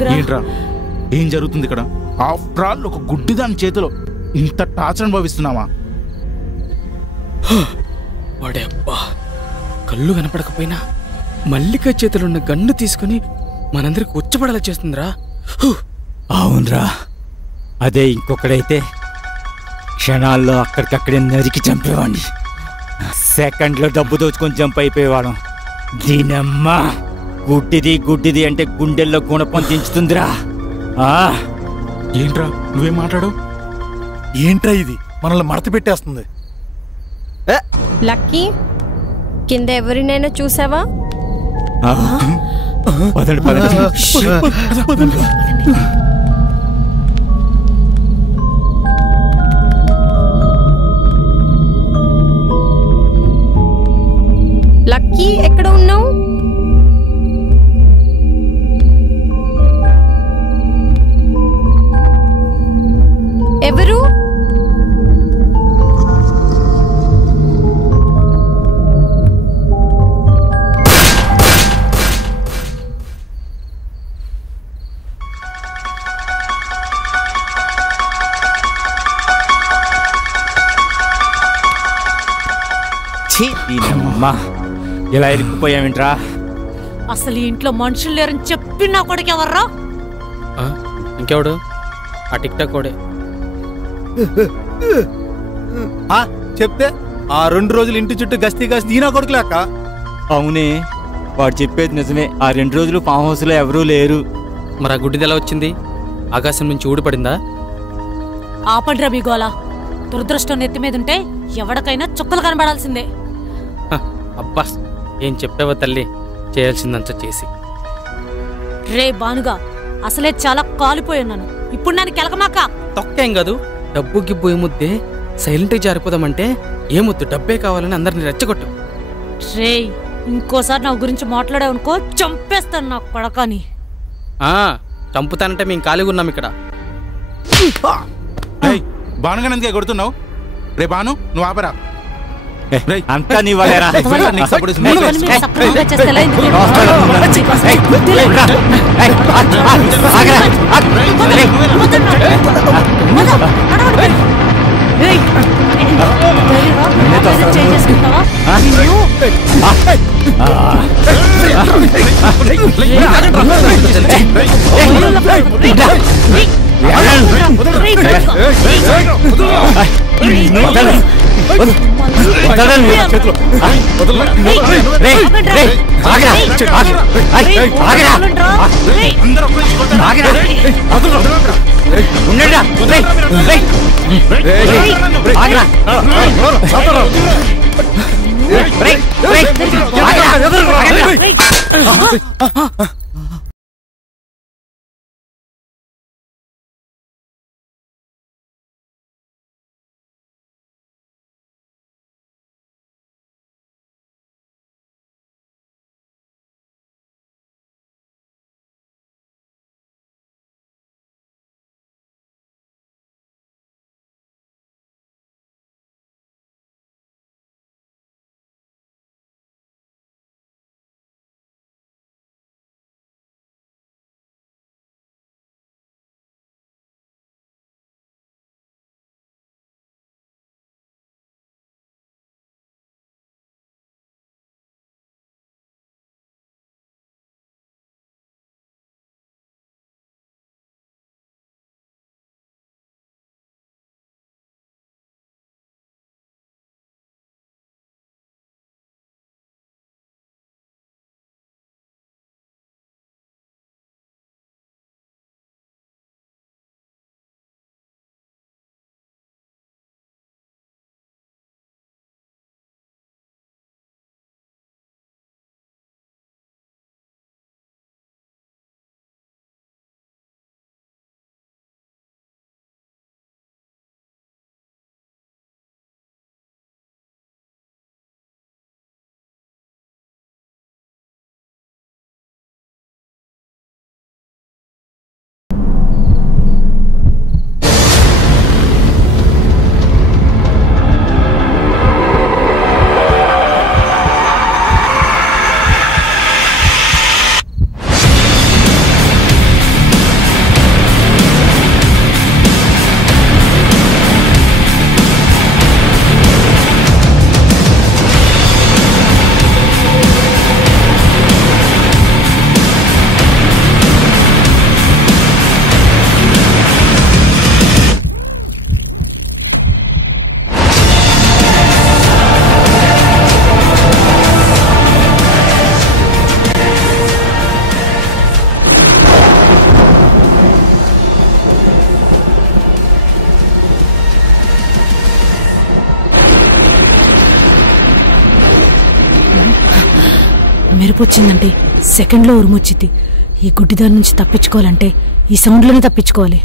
జరుగుతుందిరా? ఏంట్రా ఏం జరుగుతుంది ఇక్కడ? ఆఫ్టర్ ఆల్ ఒక గుడ్డిదాని చేతిలో ఇంత టార్చర్ అనుభవిస్తున్నావా? వాడే అబ్బా, కళ్ళు కనపడకపోయినా మల్లిక చేతులున్న గన్ను తీసుకుని మనందరికి ఉచ్చబడలా చేస్తుందిరా. అవునరా, అదే ఇంకొకడైతే క్షణాల్లో అక్కడికక్కడే నరికి చంపేవాడిని. సెకండ్లో డబ్బు దోచుకొని జంప్ అయిపోయేవాళ్ళం. దీనమ్మా గుడ్డిది అంటే గుండెల్లో గుణపం దించుతుందిరా. ఏంట్రా నువ్వేం మాట్లాడు? ఏంట్రా ఇది మనల్ని మడత పెట్టేస్తుంది. లక్కీ, కింద ఎవరినైనా చూసావా? పదండి పదండి. లక్కీ, ఎక్కడ ఉన్నావు? ఎవరు? దీనమ్మా ఇలా ఇరుక్కుపోయావేంట్రా? అసలు ఈ ఇంట్లో మనుషులు లేరని చెప్పినా కొడుకు ఎవర్రా? ఇంకెవడు? ఆ టిక్ టాక్ కోడే. చెప్తే ఆ 2 రోజులు ఇంటి చుట్టూ గస్తీ ఈనా కొడుకులేక. అవునే, వాడు చెప్పేది నిజమే. ఆ 2 రోజులు ఫామ్ హౌస్ లో ఎవరూ లేరు. మరి ఆ గుడ్డిది ఎలా వచ్చింది? ఆకాశం నుంచి ఊడిపడిందా? ఆపండ్రా మీ గోల. దురదృష్టం నెత్తి మీద ఉంటే ఎవడికైనా చుక్కలు కనబడాల్సిందే. అబ్బా, ఏం చెప్పావో తల్లి, చేయాల్సిందంతా చేసి. రే బానుగా, అసలే చాలా కాలిపోయి ఉన్నాను. ఇప్పుడు నన్ను కెలకమాక. తొక్కేం కాదు, డబ్బు గిబ్బు ఏముద్దే, సైలెంట్గా జారిపోదామంటే ఏమొద్దు, డబ్బే కావాలని అందరిని రెచ్చగొట్టు. రే, ఇంకోసారి నా గురించి మాట్లాడావనుకో చంపేస్తాను నా కొడకాని. చంపుతానంటే మేము ఖాళీగా ఉన్నాం ఇక్కడ. బానుగానందుకే కొడుతున్నావు? రే బాను, నువ్వు ఆపరా. అంతా నీ వాళ్ళేరా. మెరుపు వచ్చిందంటే సెకండ్లో ఉరుమొచ్చింది. ఈ గుడ్డిదాని నుంచి తప్పించుకోవాలంటే ఈ సౌండ్లోనే తప్పించుకోవాలి.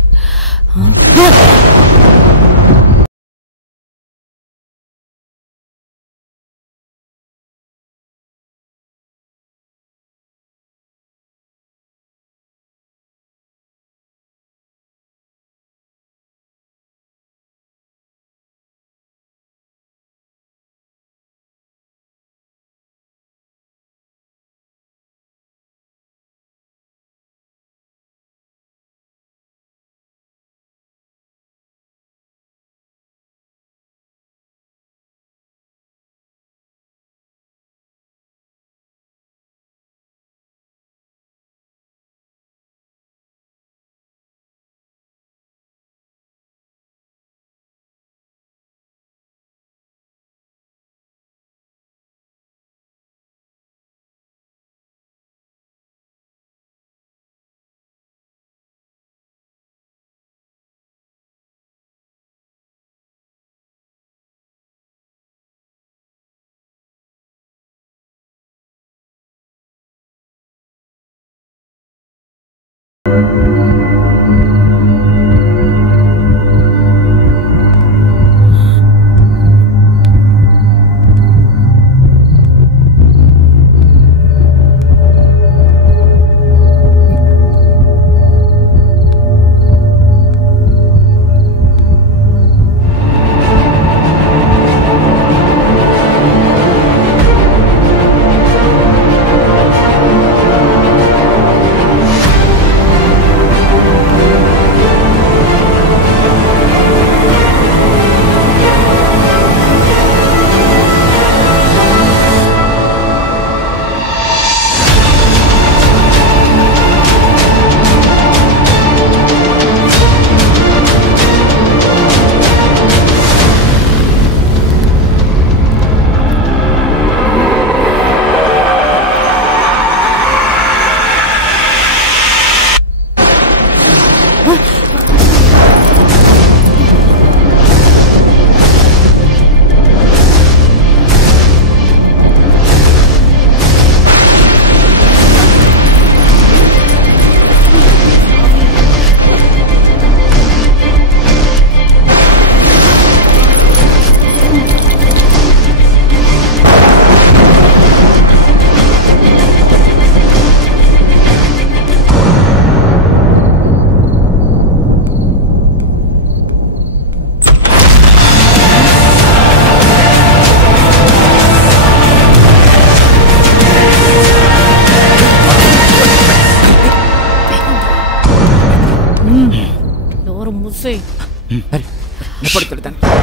పడుతుంది